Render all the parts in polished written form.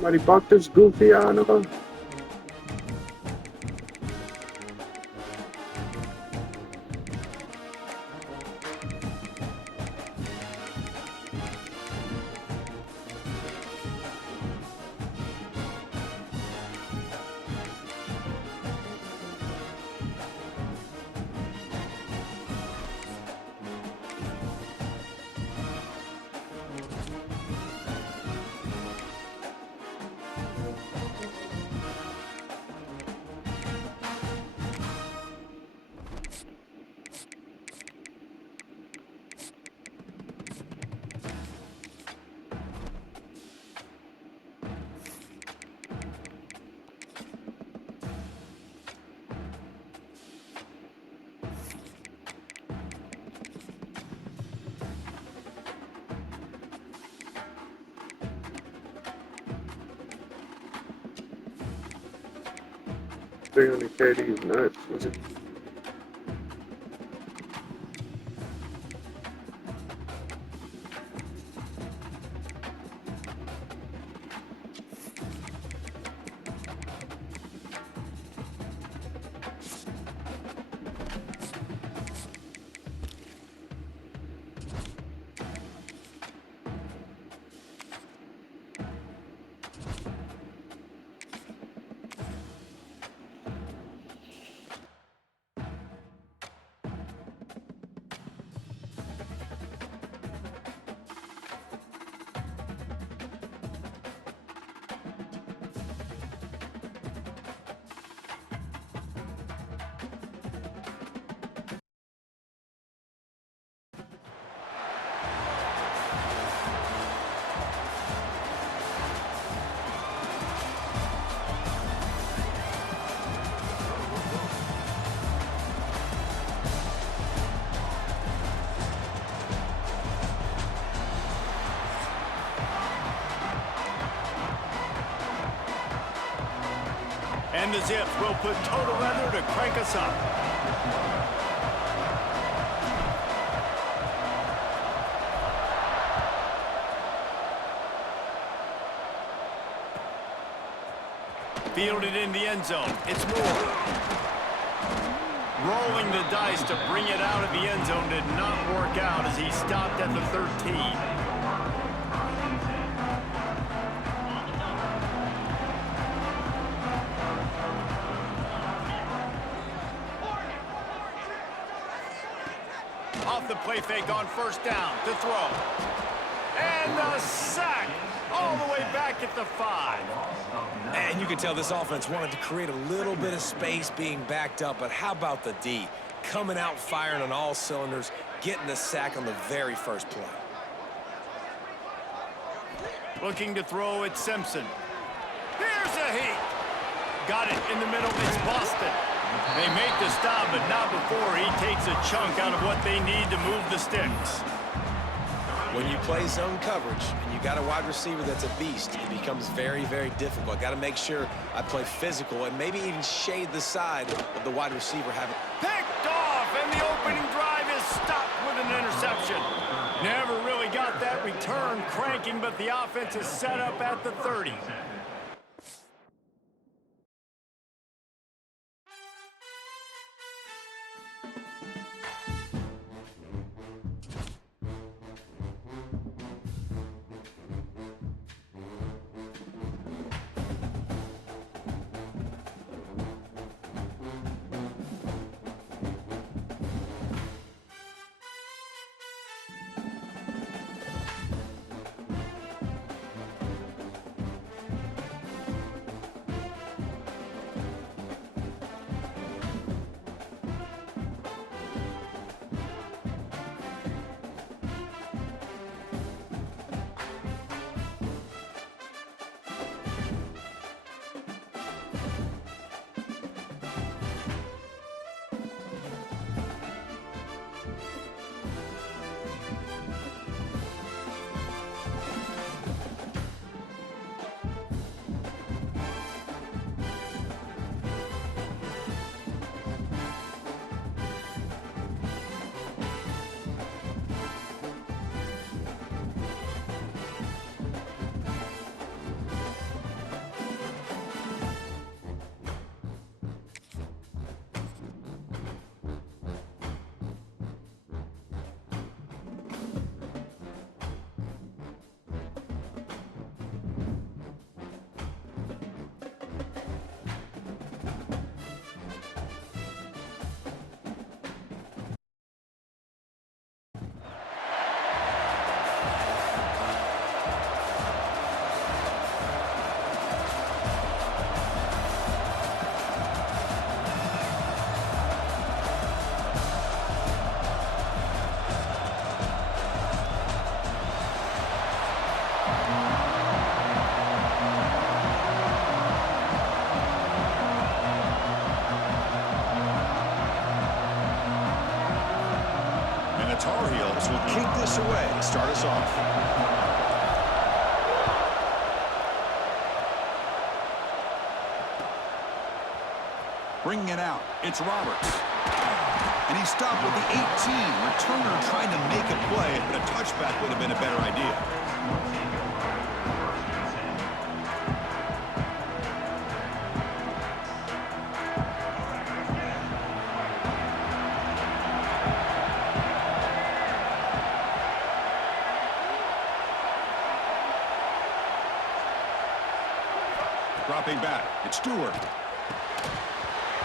Maripaktos goofy ano ka? Thing on the KD is nuts. Was it? And the Zips will put total weather to crank us up. Fielded in the end zone. It's Moore. Rolling the dice to bring it out of the end zone did not work out as he stopped at the 13. Off the play fake on first down to throw. And the sack all the way back at the 5. And you can tell this offense wanted to create a little bit of space being backed up, but how about the D? Coming out firing on all cylinders, getting the sack on the very first play. Looking to throw at Simpson. Here's a heat. Got it in the middle. It's Boston. They make the stop, but not before he takes a chunk out of what they need to move the sticks. When you play zone coverage and you got a wide receiver that's a beast, it becomes very, very difficult. Got to make sure I play physical and maybe even shade the side of the wide receiver having. Picked off, and the opening drive is stopped with an interception. Never really got that return cranking, but the offense is set up at the 30. Bears will kick this away to start us off. Bringing it out, it's Roberts. And he stopped with the 18. Returner trying to make a play, but a touchback would have been a better idea. Dropping back, it's Stewart.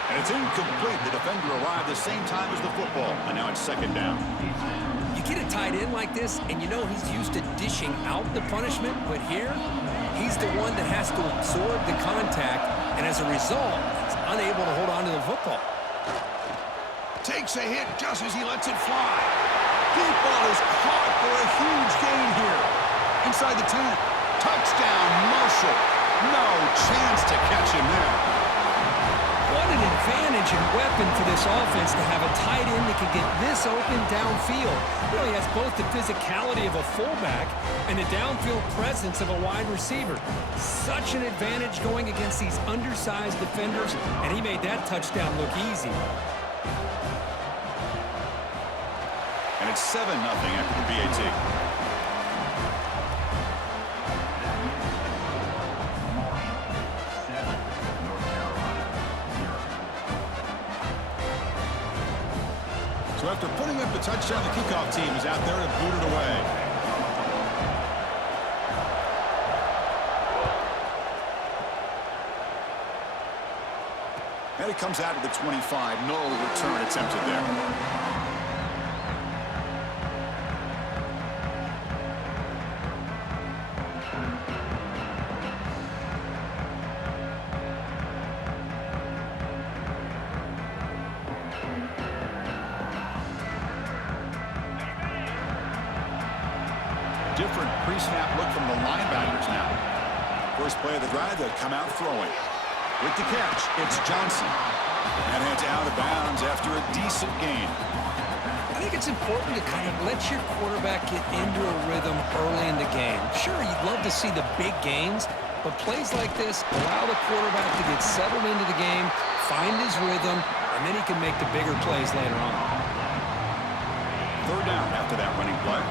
And it's incomplete. The defender arrived the same time as the football, and now it's second down. You get a tight end like this, and you know he's used to dishing out the punishment, but here, he's the one that has to absorb the contact, and as a result, he's unable to hold on to the football. Takes a hit just as he lets it fly. Deep ball is caught for a huge gain here. Inside the 10. Touchdown, Marshall. No chance to catch him there. What an advantage and weapon for this offense to have a tight end that can get this open downfield. Really has both the physicality of a fullback and the downfield presence of a wide receiver. Such an advantage going against these undersized defenders, and he made that touchdown look easy. And it's 7-0 after the PAT. So after putting up the touchdown, the kickoff team is out there to boot it away. And it comes out of the 25. No return attempted there. Different pre-snap look from the linebackers now. First play of the drive, they'll come out throwing. With the catch, it's Johnson. And heads out of bounds after a decent gain. I think it's important to kind of let your quarterback get into a rhythm early in the game. Sure, you'd love to see the big gains, but plays like this allow the quarterback to get settled into the game, find his rhythm, and then he can make the bigger plays later on. Third down after that running play.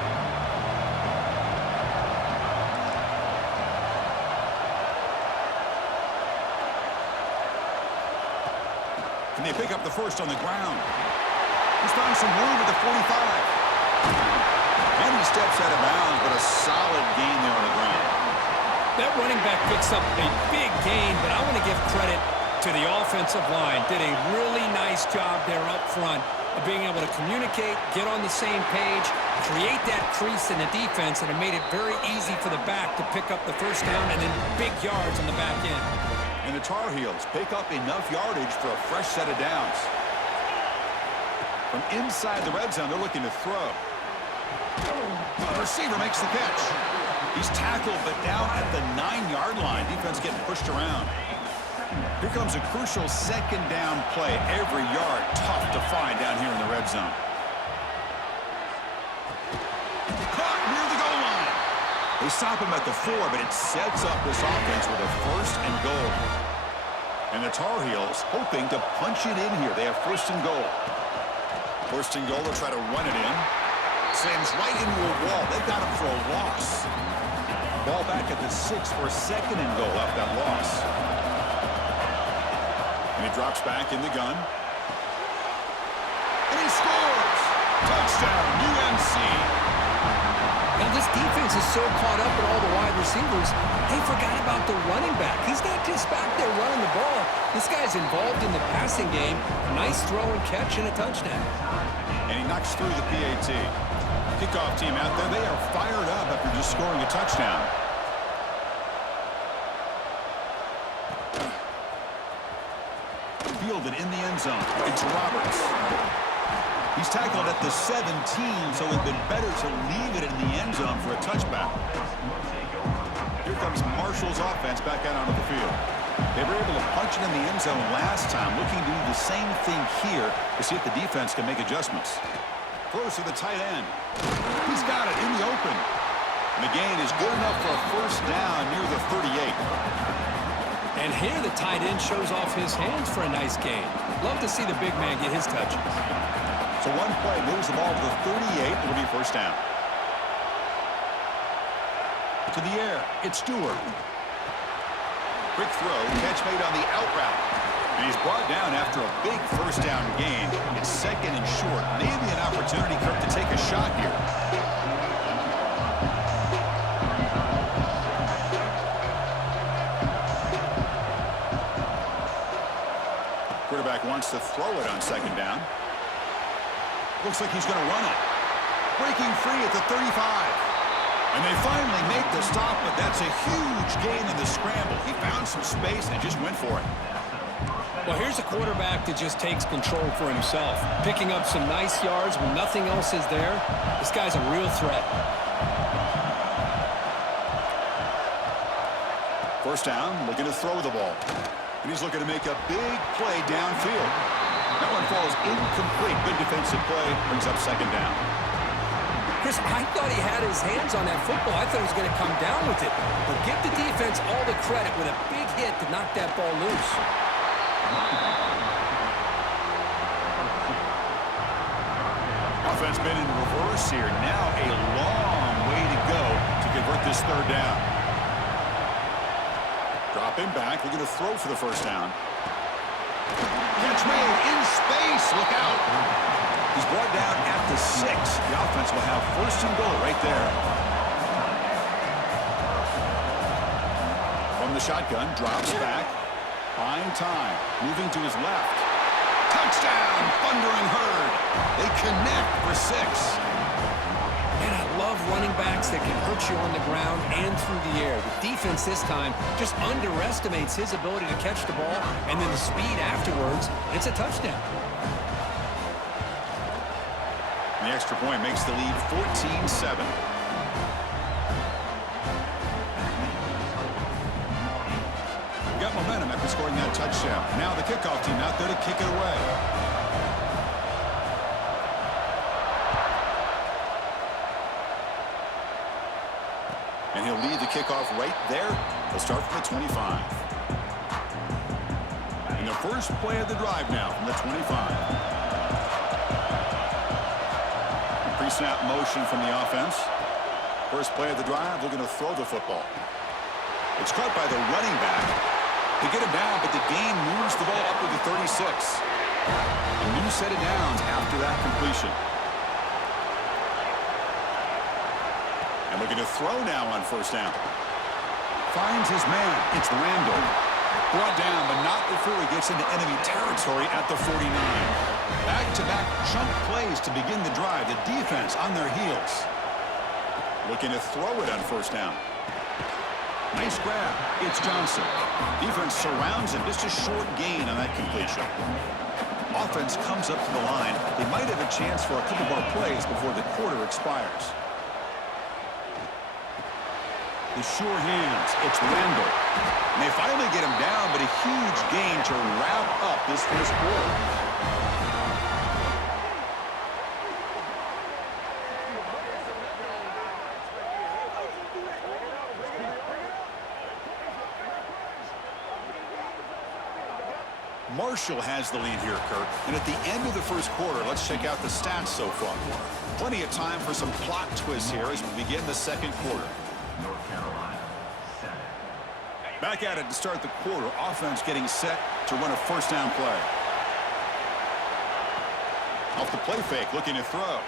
And they pick up the first on the ground. He's found some room at the 45. And he steps out of bounds, but a solid gain there on the ground. That running back picks up a big gain, but I want to give credit to the offensive line. Did a really nice job there up front of being able to communicate, get on the same page, create that crease in the defense, and it made it very easy for the back to pick up the first down and then big yards on the back end. And the Tar Heels pick up enough yardage for a fresh set of downs. From inside the red zone, they're looking to throw. The receiver makes the catch. He's tackled, but down at the 9-yard line. Defense getting pushed around. Here comes a crucial second down play. Every yard tough to find down here in the red zone. Caught near the goal line. They stop him at the 4, but it sets up this offense with a first and goal. And the Tar Heels hoping to punch it in here. They have first and goal. First and goal, they'll try to run it in. Slams right into a wall. They've got him for a loss. Ball back at the 6 for a second and goal after that loss. And he drops back in the gun. And he scores! Touchdown, UNC! Now this defense is so caught up in all the wide receivers, they forgot about the running back. He's not just back there running the ball. This guy's involved in the passing game. Nice throw and catch and a touchdown. And he knocks through the PAT. Kickoff team out there, they are fired up after just scoring a touchdown. Fielded in the end zone. It's Roberts. He's tackled at the 17, so it'd been better to leave it in the end zone for a touchback. Here comes Marshall's offense back out onto the field. They were able to punch it in the end zone last time, looking to do the same thing here to see if the defense can make adjustments. throws to the tight end. He's got it in the open. And the gain is good enough for a first down near the 38. And here the tight end shows off his hands for a nice gain. Love to see the big man get his touches. So one play moves the ball to the 38. It'll be first down. To the air, it's Stewart. Quick throw, catch made on the out route. And he's brought down after a big first down gain. It's second and short. Maybe an opportunity, Kirk, to take a shot here. Quarterback wants to throw it on second down. Looks like he's going to run it. Breaking free at the 35. And they finally make the stop, but that's a huge gain in the scramble. He found some space and just went for it. Well, here's a quarterback that just takes control for himself, picking up some nice yards when nothing else is there. This guy's a real threat. First down, looking to throw the ball. And he's looking to make a big play downfield. That one falls incomplete. Good defensive play, brings up second down. Chris, I thought he had his hands on that football. I thought he was going to come down with it. But give the defense all the credit with a big hit to knock that ball loose. Offense been in reverse here. Now a long way to go to convert this third down. Dropping back, looking to throw for the first down. Catch made in space. Look out. He's brought down at the 6. The offense will have first and goal right there. From the shotgun, drops back. Buying time. Moving to his left. Touchdown, Thundering Herd. They connect for 6. And I love running backs that can hurt you on the ground and through the air. The defense this time just underestimates his ability to catch the ball, and then the speed afterwards, it's a touchdown. The extra point makes the lead 14-7. Got momentum after scoring that touchdown. Now the kickoff team out there to kick it away. And he'll lead the kickoff right there. They'll start from the 25. And the first play of the drive now from the 25. Pre-snap motion from the offense. First play of the drive, looking to throw the football. It's caught by the running back. They get him down, but the gain moves the ball up to the 36. A new set of downs after that completion. And looking to throw now on first down. Finds his man. It's Randall. Brought down, but not before he gets into enemy territory at the 49. Back-to-back chunk plays to begin the drive. The defense on their heels. Looking to throw it on first down. Nice grab. It's Johnson. Defense surrounds him. Just a short gain on that completion. Offense comes up to the line. They might have a chance for a couple more plays before the quarter expires. The sure hands. It's Randall. And they finally get him down, but a huge gain to wrap up this first quarter. Marshall has the lead here, Kirk. And at the end of the first quarter, let's check out the stats so far. Plenty of time for some plot twists here as we begin the second quarter. Back at it to start the quarter. Offense getting set to run a first down play. Off the play fake, looking to throw.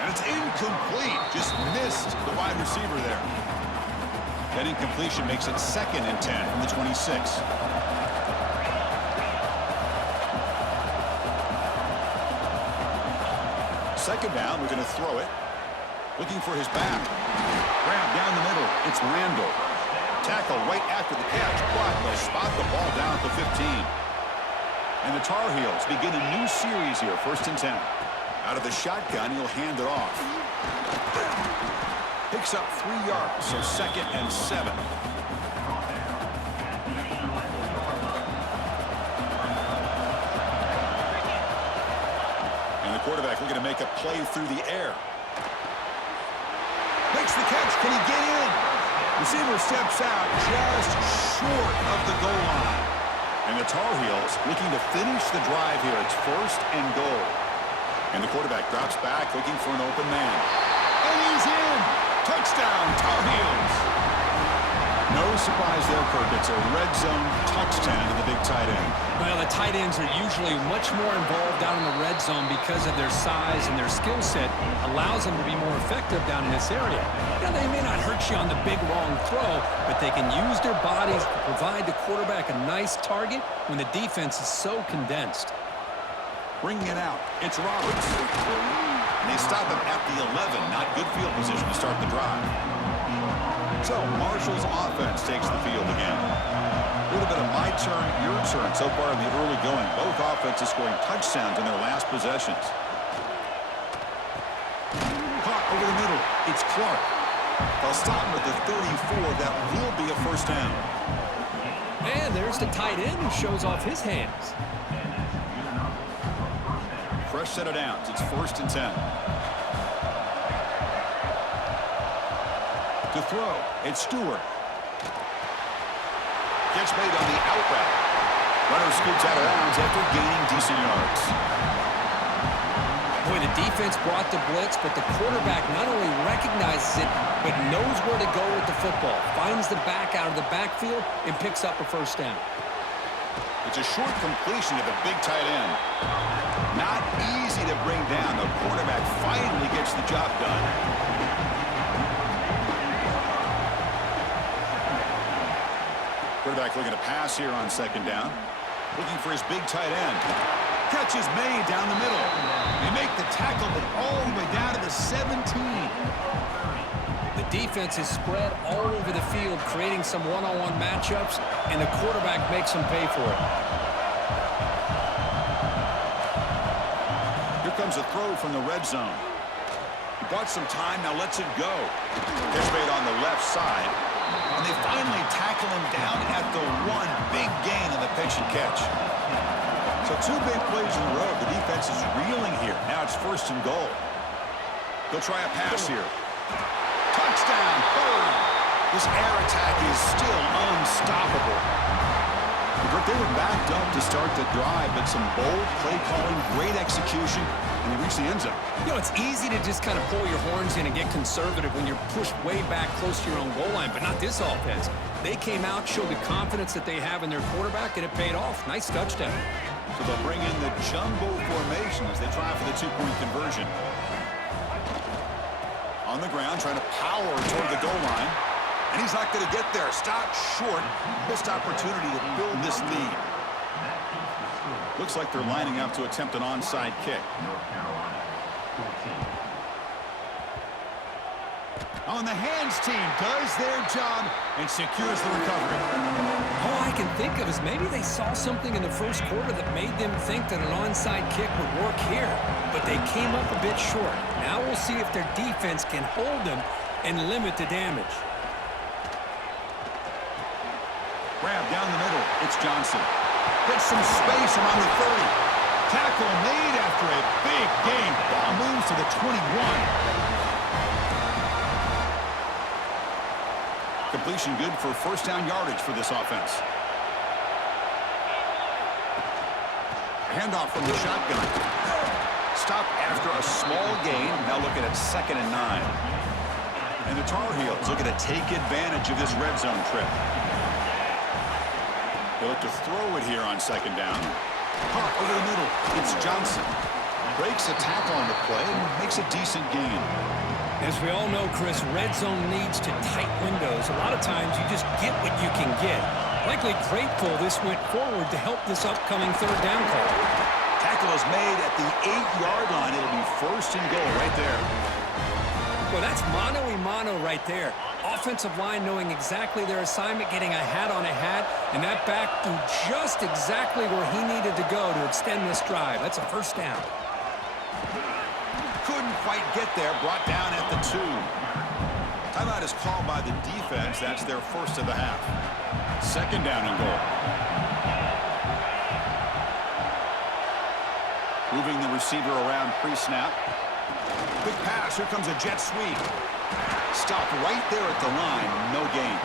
And it's incomplete. Just missed the wide receiver there. That incompletion makes it 2nd and 10 from the 26. Second down, we're going to throw it. Looking for his back. Grab down the middle. It's Randall. Tackle right after the catch, but they'll spot the ball down at the 15. And the Tar Heels begin a new series here, 1st and 10. Out of the shotgun, he'll hand it off. Picks up 3 yards, so 2nd and 7. looking to make a play through the air. Makes the catch. Can he get in? Receiver steps out just short of the goal line. And the Tar Heels looking to finish the drive here. It's 1st and goal. And the quarterback drops back looking for an open man. And he's in. Touchdown, Tar Heels. No surprise there, Kirk. It's a red zone touchdown to the big tight end. Well, the tight ends are usually much more involved down in the red zone because of their size, and their skill set allows them to be more effective down in this area. Now, they may not hurt you on the big, long throw, but they can use their bodies to provide the quarterback a nice target when the defense is so condensed. Bringing it out, it's Roberts. And they stop him at the 11. Not good field position to start the drive. So Marshall's offense takes the field again. A little bit of my turn, your turn so far in the early going. Both offenses scoring touchdowns in their last possessions. Caught over the middle. It's Clark. They'll stop him at the 34. That will be a 1st down. And there's the tight end who shows off his hands. Fresh set of downs. It's 1st and 10. To throw, it's Stewart. Gets made on the out route. Runner scoots out of bounds after gaining decent yards. Boy, the defense brought the blitz, but the quarterback not only recognizes it, but knows where to go with the football. Finds the back out of the backfield and picks up a 1st down. It's a short completion to the big tight end. Not easy to bring down. The quarterback finally gets the job done. Quarterback looking to pass here on 2nd down. Looking for his big tight end. Catch is made down the middle. They make the tackle, but all the way down to the 17. The defense is spread all over the field, creating some one-on-one matchups, and the quarterback makes them pay for it. Here comes a throw from the red zone. He bought some time, now lets it go. Catch made on the left side. And they finally tackle him down at the 1. Big gain on the pitch and catch. So 2 big plays in a row. The defense is reeling here. Now it's 1st and goal. They'll try a pass here. Touchdown, Bird. This air attack is still unstoppable. They were backed up to start the drive, but some bold play calling, great execution, and they reach the end zone. You know, it's easy to just kind of pull your horns in and get conservative when you're pushed way back close to your own goal line, but not this offense. They came out, showed the confidence that they have in their quarterback, and it paid off. Nice touchdown. So they'll bring in the jumbo formation as they try for the 2-point conversion. On the ground, trying to power toward the goal line. And he's not going to get there. Stopped short. Missed opportunity to build this lead. Looks like they're lining up to attempt an onside kick. On the hands team does their job and secures the recovery. All I can think of is maybe they saw something in the 1st quarter that made them think that an onside kick would work here. But they came up a bit short. Now we'll see if their defense can hold them and limit the damage. Grab down the middle. It's Johnson. Gets some space around the 30. Tackle made after a big gain. Ball moves to the 21. Completion good for 1st down yardage for this offense. Handoff from the shotgun. Stop after a small gain. Now looking at 2nd and 9. And the Tar Heels looking to take advantage of this red zone trip. They look to throw it here on 2nd down. Caught over the middle. It's Johnson. Breaks a tackle on the play and makes a decent gain. As we all know, Chris, red zone leads to tight windows. A lot of times you just get what you can get. Likely grateful this went forward to help this upcoming 3rd down call. Tackle is made at the 8-yard line. It'll be 1st and goal right there. Well, that's mano-a-mano right there. Offensive line knowing exactly their assignment, getting a hat on a hat, and that back threw just exactly where he needed to go to extend this drive. That's a 1st down. Couldn't quite get there, brought down at the 2. Timeout is called by the defense. That's their 1st of the half. 2nd down and goal. Moving the receiver around pre-snap. Quick pass. Here comes a jet sweep. Stopped right there at the line. No gain.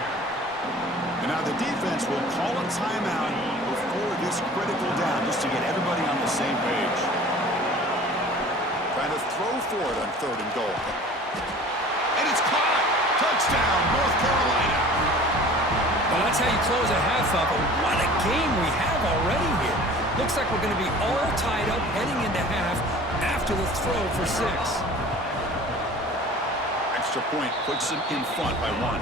And now the defense will call a timeout before this critical down just to get everybody on the same page. Trying to throw for it on 3rd and goal. And it's caught. Touchdown, North Carolina. Well, that's how you close a half up. But what a game we have already here. Looks like we're going to be all tied up heading into half after the throw for 6. Extra point puts them in front by 1.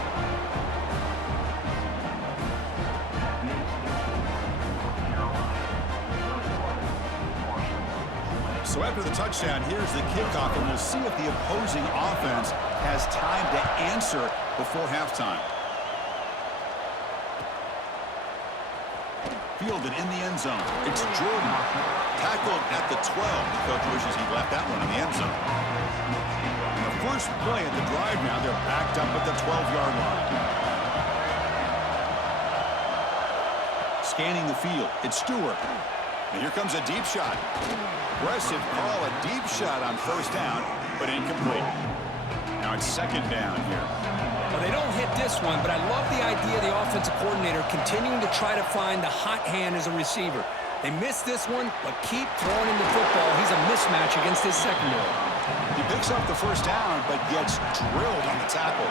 So after the touchdown, here's the kickoff, and we'll see if the opposing offense has time to answer before halftime. Fielded in the end zone. It's Jordan. Tackled at the 12. The coach wishes he left that one in the end zone. And the first play at the drive now, they're backed up at the 12-yard line. Scanning the field, it's Stewart. And here comes a deep shot. Aggressive call, a deep shot on 1st down, but incomplete. Now it's 2nd down here. Well, they don't hit this one, but I love the idea of the offensive coordinator continuing to try to find the hot hand as a receiver. They missed this one, but keep throwing him the football. He's a mismatch against his secondary. He picks up the 1st down, but gets drilled on the tackle.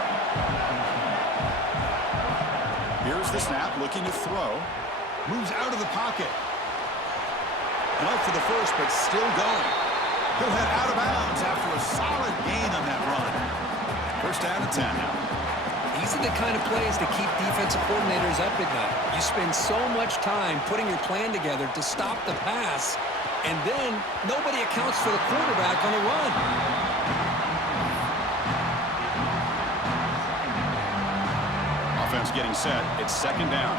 Here's the snap, looking to throw. Moves out of the pocket. And up for the 1st, but still going. He'll head out of bounds after a solid gain on that run. 1st down and 10 now. These are the kind of plays that keep defensive coordinators up at night. You spend so much time putting your plan together to stop the pass, and then nobody accounts for the quarterback on the run. Offense getting set. It's 2nd down.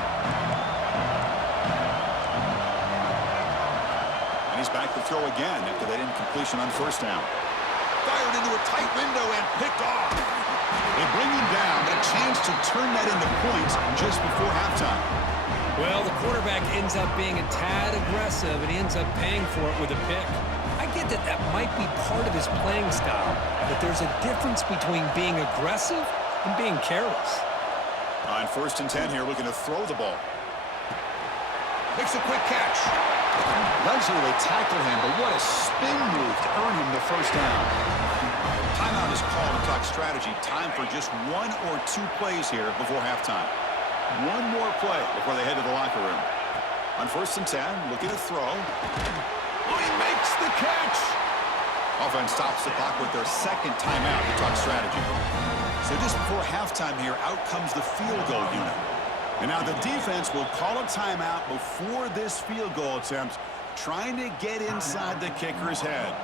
And he's back to throw again after that incompletion on 1st down. Fired into a tight window and picked off. They bring him down, but a chance to turn that into points just before halftime. Well, the quarterback ends up being a tad aggressive, and he ends up paying for it with a pick. I get that that might be part of his playing style, but there's a difference between being aggressive and being careless. On 1st and 10 here, looking to throw the ball. Makes a quick catch. Leslie, they tackled him, but what a spin move to earn him the 1st down. Timeout is called to talk strategy. Time for just 1 or 2 plays here before halftime. 1 more play before they head to the locker room. On 1st and 10, looking to throw. Oh, he makes the catch! Offense stops the clock with their 2nd timeout to talk strategy. So just before halftime here, out comes the field goal unit. And now the defense will call a timeout before this field goal attempt, trying to get inside the kicker's head.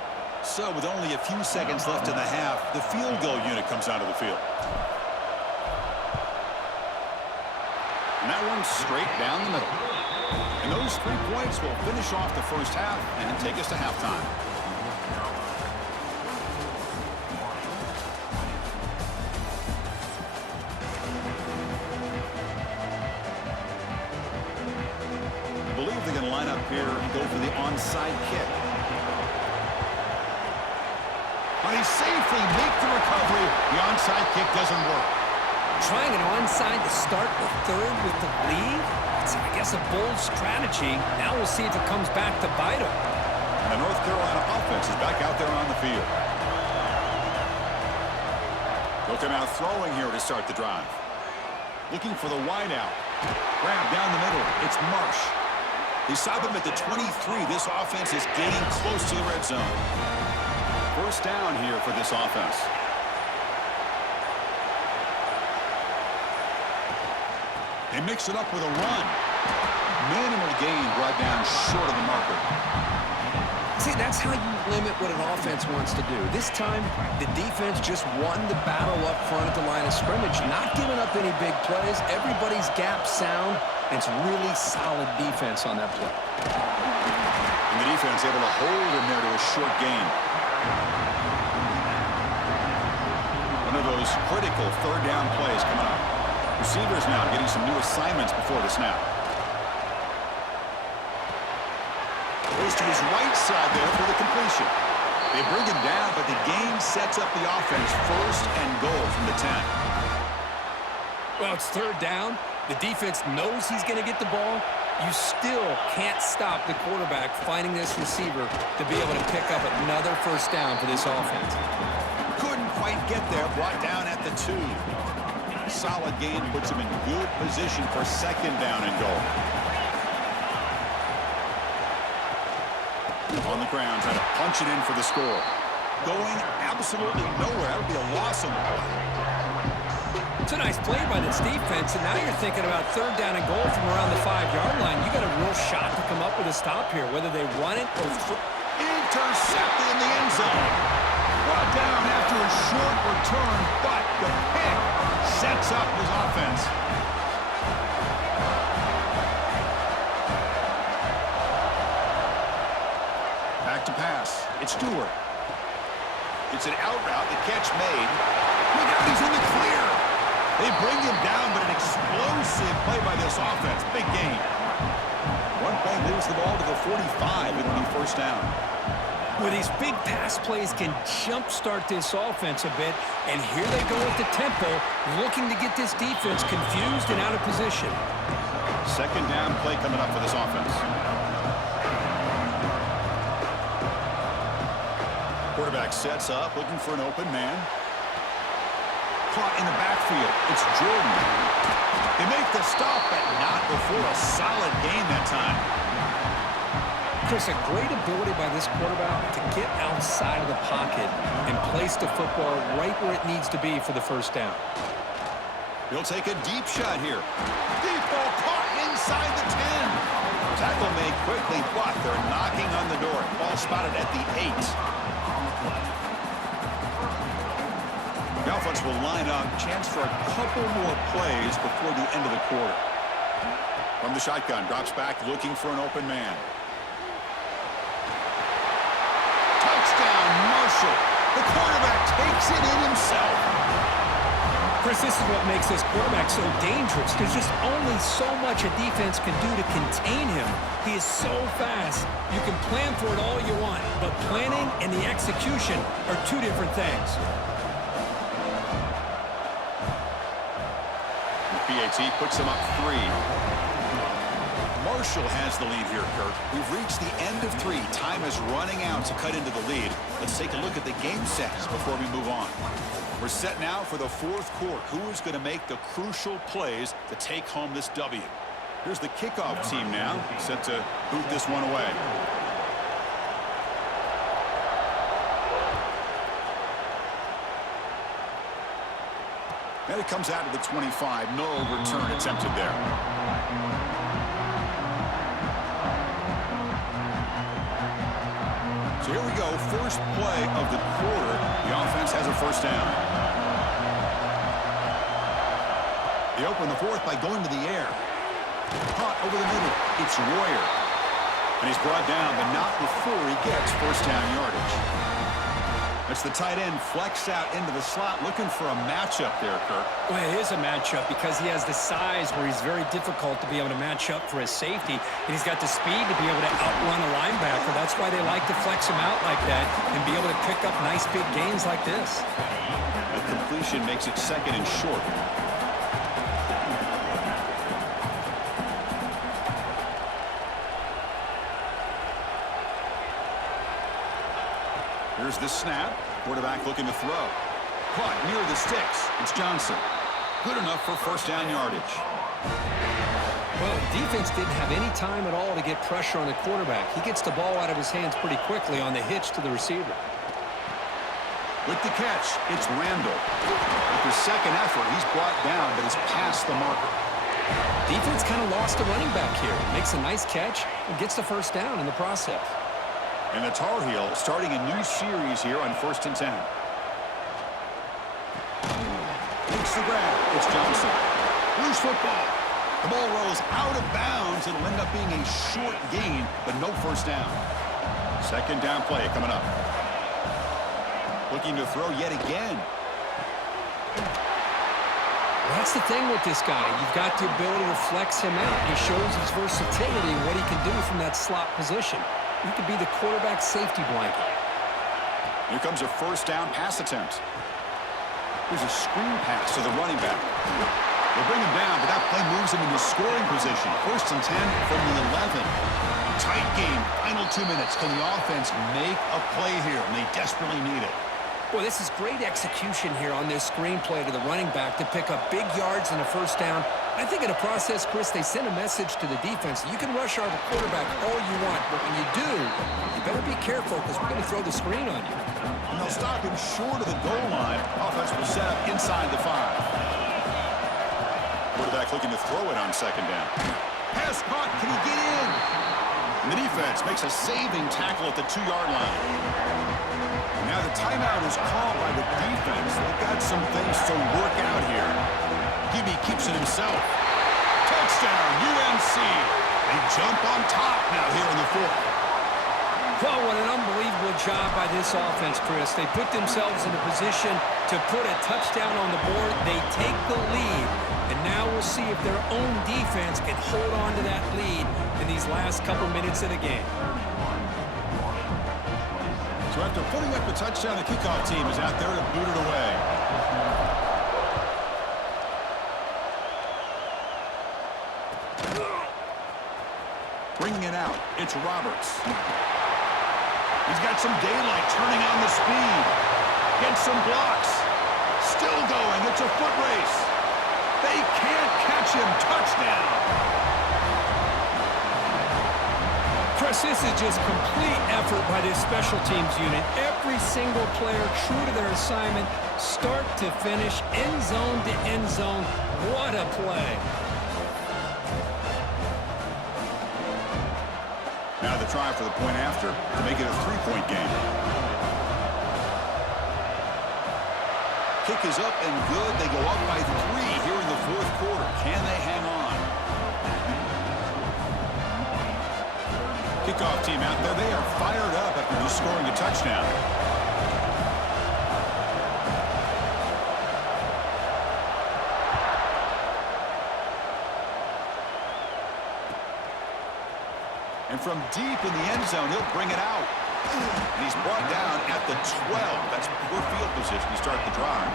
So with only a few seconds left in the half, the field goal unit comes out of the field. And that one's straight down the middle. And those 3 points will finish off the 1st half and take us to halftime. I believe they're going to line up here and go for the onside kick. But he safely makes the recovery. The onside kick doesn't work. Trying an onside to start the 3rd with the lead? It's, I guess, a bold strategy. Now we'll see if it comes back to bite him. And the North Carolina offense is back out there on the field. Looking out throwing here to start the drive. Looking for the wide out. Grab down the middle. It's Marsh. They stop him at the 23. This offense is getting close to the red zone. 1st down here for this offense. They mix it up with a run. Minimal gain brought down short of the marker. See, that's how you limit what an offense wants to do. This time, the defense just won the battle up front at the line of scrimmage, not giving up any big plays. Everybody's gap sound, and it's really solid defense on that play. And the defense able to hold him there to a short gain. One of those critical 3rd down plays coming up. Receivers now getting some new assignments before the snap. They goes to his right side there for the completion. They bring him down, but the game sets up the offense first and goal from the 10. Well, it's third down. The defense knows he's going to get the ball. You still can't stop the quarterback finding this receiver to be able to pick up another first down for this offense. Couldn't quite get there, brought down at the 2. Solid gain puts him in good position for second down and goal. On the ground, trying to punch it in for the score. Going absolutely nowhere. That would be a loss on the play. It's a nice play by this defense, and now you're thinking about third down and goal from around the 5-yard line. You got a real shot to come up with a stop here, whether they run it or intercepted in the end zone. Brought down after a short return, but the pick sets up his offense. Back to pass. It's Stewart. It's an out route. The catch made. Look out, he's in the clear. They bring him down, but an explosive play by this offense. Big gain. One play moves the ball to the 45. It'll be first down. Well, these big pass plays can jumpstart this offense a bit, and here they go at the tempo, looking to get this defense confused and out of position. Second down play coming up for this offense. Quarterback sets up, looking for an open man. Caught in the backfield. It's Jordan. They make the stop, but not before a solid gain that time. Chris, a great ability by this quarterback to get outside of the pocket and place the football right where it needs to be for the first down. He'll take a deep shot here. Deep ball caught inside the 10. Tackle made quickly, but they're knocking on the door. Ball spotted at the 8. The offense will line up. Chance for a couple more plays before the end of the quarter. From the shotgun, drops back, looking for an open man. Touchdown, Marshall. The quarterback takes it in himself. Chris, this is what makes this quarterback so dangerous. There's just only so much a defense can do to contain him. He is so fast. You can plan for it all you want, but planning and the execution are two different things. PAT puts them up 3. Marshall has the lead here, Kurt. We've reached the end of 3. Time is running out to cut into the lead. Let's take a look at the game sets before we move on. We're set now for the 4th quarter. Who is going to make the crucial plays to take home this W? Here's the kickoff team now, set to boot this one away. And it comes out to the 25. No return attempted there. So here we go. First play of the quarter. The offense has a first down. They open the 4th by going to the air. Caught over the middle. It's Royer. And he's brought down, but not before he gets first down yardage. That's the tight end flex out into the slot, looking for a matchup there, Kirk. Well, it is a matchup because he has the size where he's very difficult to be able to match up for his safety, and he's got the speed to be able to outrun a linebacker. That's why they like to flex him out like that and be able to pick up nice big gains like this. That completion makes it second and short. Here's the snap. Quarterback looking to throw. Caught near the sticks. It's Johnson. Good enough for first down yardage. Well, the defense didn't have any time at all to get pressure on the quarterback. He gets the ball out of his hands pretty quickly on the hitch to the receiver. With the catch, it's Randall. With his second effort, he's brought down, but he's past the marker. Defense kind of lost the running back here. Makes a nice catch and gets the first down in the process. And the Tar Heels starting a new series here on 1st and 10. Takes the grab. It's Johnson. Loose football. The ball rolls out of bounds. It'll end up being a short gain, but no first down. Second down play coming up. Looking to throw yet again. Well, that's the thing with this guy. You've got the ability to flex him out. He shows his versatility and what he can do from that slot position. he could be the quarterback safety blanket. Here comes a first down pass attempt. Here's a screen pass to the running back. They bring him down, but that play moves him into scoring position. 1st and 10 from the 11. Tight game, final 2 minutes. Can the offense make a play here? And they desperately need it. Boy, this is great execution here on this screenplay to the running back to pick up big yards and a first down. I think in the process, Chris, they send a message to the defense. You can rush our quarterback all you want, but when you do, you better be careful because we're going to throw the screen on you. And they'll stop him short of the goal line. Offense will set up inside the 5. Quarterback looking to throw it on 2nd down. Pass caught. Can he get in? And the defense makes a saving tackle at the 2-yard line. Now the timeout is called by the defense. They've got some things to work out here. Gibby keeps it himself. Touchdown, UNC. They jump on top now here in the 4th. Well, what an unbelievable job by this offense, Chris. They put themselves in a position to put a touchdown on the board. They take the lead, and now we'll see if their own defense can hold on to that lead in these last couple minutes of the game. So after putting up the touchdown, the kickoff team is out there to boot it away. Bringing it out, it's Roberts. He's got some daylight turning on the speed. Gets some blocks. Still going, it's a foot race. They can't catch him, touchdown. Chris, this is just complete effort by this special teams unit. Every single player true to their assignment, start to finish, end zone to end zone. What a play. Now the try for the point after to make it a 3-point game. Kick is up and good. They go up by 3 here in the 4th quarter. Can they hang on? Kickoff team out there. They are fired up after just scoring a touchdown. And from deep in the end zone, he'll bring it out. And he's brought down at the 12. That's poor field position to start the drive.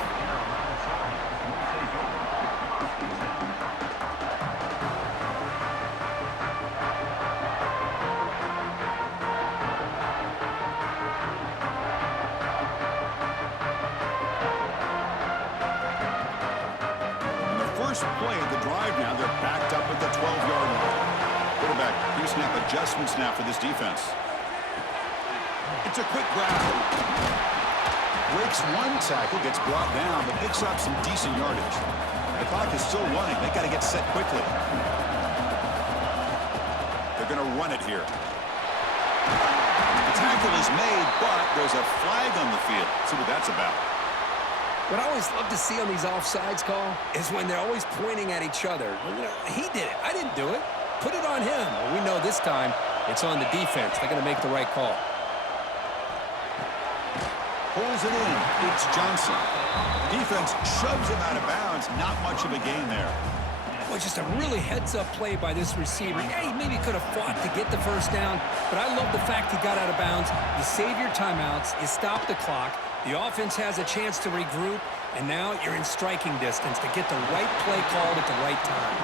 And the first play of the drive now, they're backed up at the 12-yard line. Quarterback, pre-snap adjustments now for this defense. It's a quick grab. Breaks 1 tackle, gets brought down, but picks up some decent yardage. The clock is still running. They got to get set quickly. They're going to run it here. The tackle is made, but there's a flag on the field. Let's see what that's about. What I always love to see on these offsides call is when they're always pointing at each other. Well, you know, he did it. I didn't do it. Put it on him. Well, we know this time it's on the defense. They're going to make the right call. Pulls it in. It's Johnson. Defense shoves him out of bounds. Not much of a gain there. Well, just a really heads-up play by this receiver. Yeah, he maybe could have fought to get the first down, but I love the fact he got out of bounds. You save your timeouts. You stop the clock. The offense has a chance to regroup, and now you're in striking distance to get the right play called at the right time.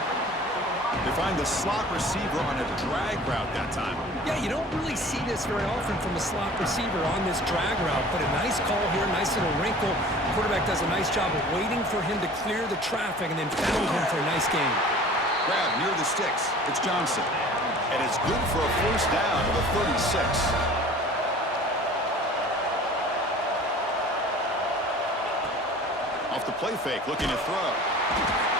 They find the slot receiver on a drag route that time. Yeah, you don't really see this very often from a slot receiver on this drag route, but a nice call here, nice little wrinkle. The quarterback does a nice job of waiting for him to clear the traffic and then found him for a nice gain. Grab near the sticks. It's Johnson. And it's good for a first down to the 36. Off the play fake, looking to throw.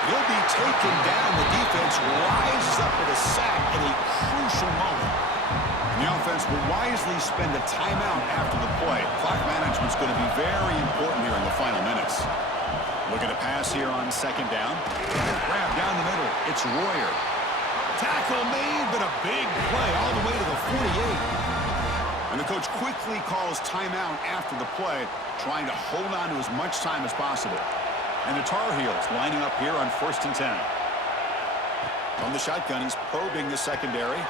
He'll be taken down. The defense rises up with a sack in a crucial moment. And the offense will wisely spend a timeout after the play. Clock management's going to be very important here in the final minutes. Looking to pass here on 2nd down. Grab down the middle. It's Royer. Tackle made, but a big play all the way to the 48. And the coach quickly calls timeout after the play, trying to hold on to as much time as possible. And the Tar Heels lining up here on 1st and 10. From the shotgun, he's probing the secondary.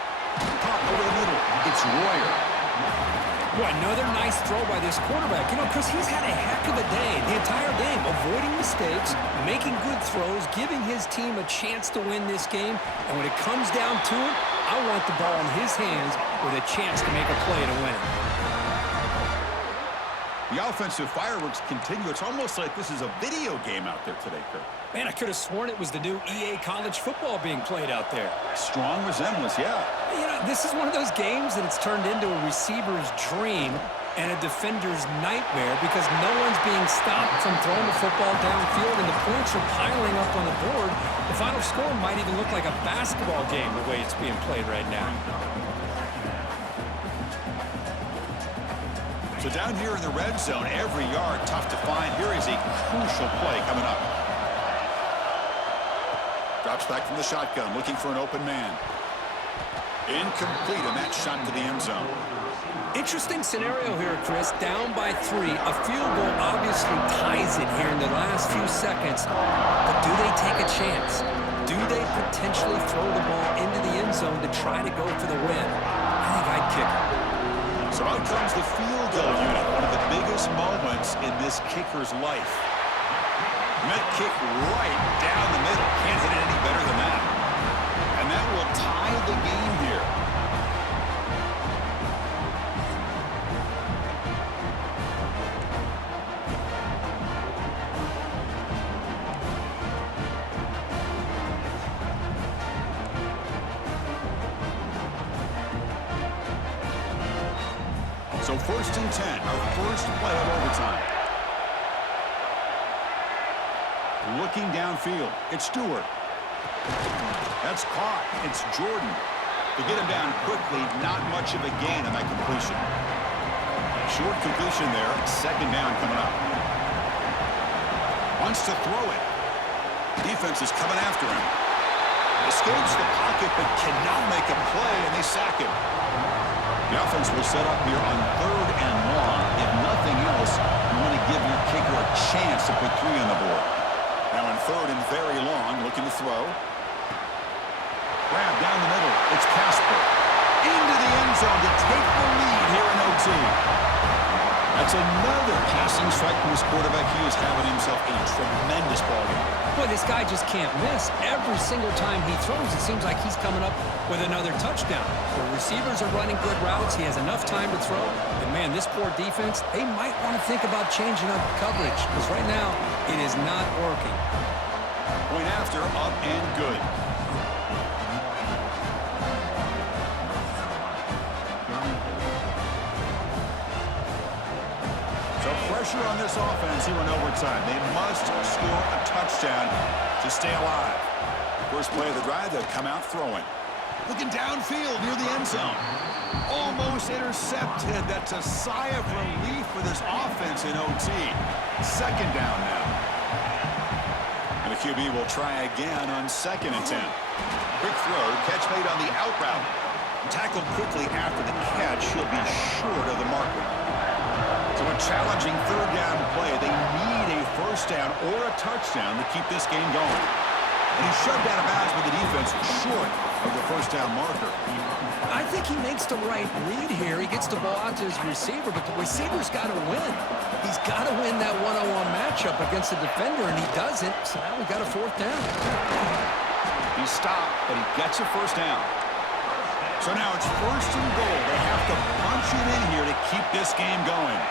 Caught over the middle. It's Royer. Boy, another nice throw by this quarterback. You know, Chris, he's had a heck of a day the entire game, avoiding mistakes, making good throws, giving his team a chance to win this game. And when it comes down to it, I want the ball in his hands with a chance to make a play to win it. The offensive fireworks continue. It's almost like this is a video game out there today, Kirk. Man, I could have sworn it was the new EA college football being played out there. Strong resemblance, yeah. You know, this is one of those games that it's turned into a receiver's dream and a defender's nightmare because no one's being stopped from throwing the football downfield and the points are piling up on the board. The final score might even look like a basketball game the way it's being played right now. So down here in the red zone, every yard tough to find. Here is a crucial play coming up. Drops back from the shotgun, looking for an open man. Incomplete, and that shot to the end zone. Interesting scenario here, Chris. Down by 3. A field goal obviously ties it here in the last few seconds. But do they take a chance? Do they potentially throw the ball into the end zone to try to go for the win? I think I'd kick it. So out comes the field goal unit, one of the biggest moments in this kicker's life. Met kick right down the middle. Can't hit it any better than that. And that will tie the game here. So 1st and 10, our first play of overtime. Looking downfield, it's Stewart. That's caught. It's Jordan. To get him down quickly, not much of a gain on that completion. Short completion there, 2nd down coming up. Wants to throw it. Defense is coming after him. Escapes the pocket, but cannot make a play, and they sack him. The offense will set up here on 3rd and long. If nothing else, you want to give your kicker a chance to put 3 on the board. Now on 3rd and very long, looking to throw. Grab down the middle. It's Casper. Into the end zone to take the lead here in OT. That's another passing strike from his quarterback. He is having himself a tremendous ballgame. Boy, this guy just can't miss. Every single time he throws, it seems like he's coming up with another touchdown. The receivers are running good routes. He has enough time to throw. And, man, this poor defense, they might want to think about changing up coverage because right now it is not working. Point after, up and good. So pressure on this offense here in overtime. They must score a touchdown to stay alive. First play of the drive, they'll come out throwing. Looking downfield near the end zone. Almost intercepted. That's a sigh of relief for this offense in OT. 2nd down now. And the QB will try again on 2nd and 10. Quick throw, catch made on the out route. Tackled quickly after the catch. He'll be short of the marker. So a challenging 3rd down play. They need a 1st down or a touchdown to keep this game going. And he's shoved out of bounds with the defense short of the 1st down marker. I think he makes the right read here. He gets the ball out to his receiver, but the receiver's got to win. He's got to win that one-on-one matchup against the defender, and he doesn't. So now we've got a 4th down. He stopped, but he gets a 1st down. So now it's 1st and goal. They have to punch it in here to keep this game going.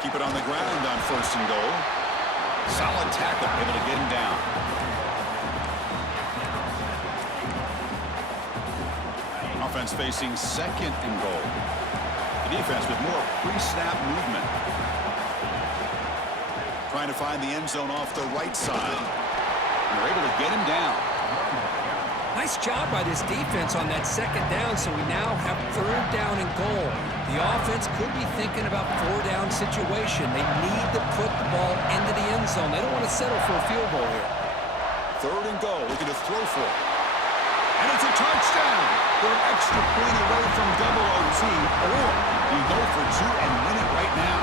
Keep it on the ground on 1st and goal. Solid tackle, able to get him down. Offense facing 2nd and goal. The defense with more pre-snap movement. Trying to find the end zone off the right side. They're able to get him down. Nice job by this defense on that 2nd down, so we now have 3rd down and goal. The offense could be thinking about 4-down situation. They need to put the ball into the end zone. They don't want to settle for a field goal here. 3rd and goal, looking to throw for it. And it's a touchdown. They're an extra point away from double OT, or you go for 2 and win it right now.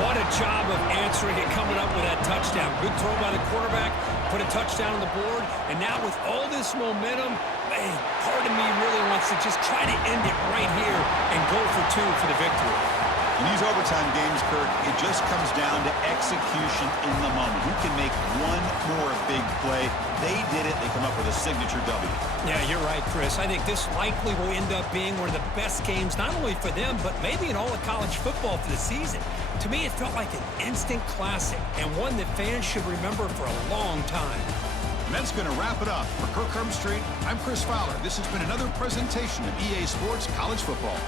What a job of answering it, coming up with that touchdown. Good throw by the quarterback, put a touchdown on the board, and now with all this momentum, man, part of me really wants to just try to end it right here and go for 2 for the victory. In these overtime games, Kirk, it just comes down to execution in the moment. Who can make one more big play? They did it. They come up with a signature W. Yeah, you're right, Chris. I think this likely will end up being one of the best games, not only for them, but maybe in all of college football for the season. To me, it felt like an instant classic and one that fans should remember for a long time. And that's going to wrap it up. For Kirk Herbstreit, I'm Chris Fowler. This has been another presentation of EA Sports College Football.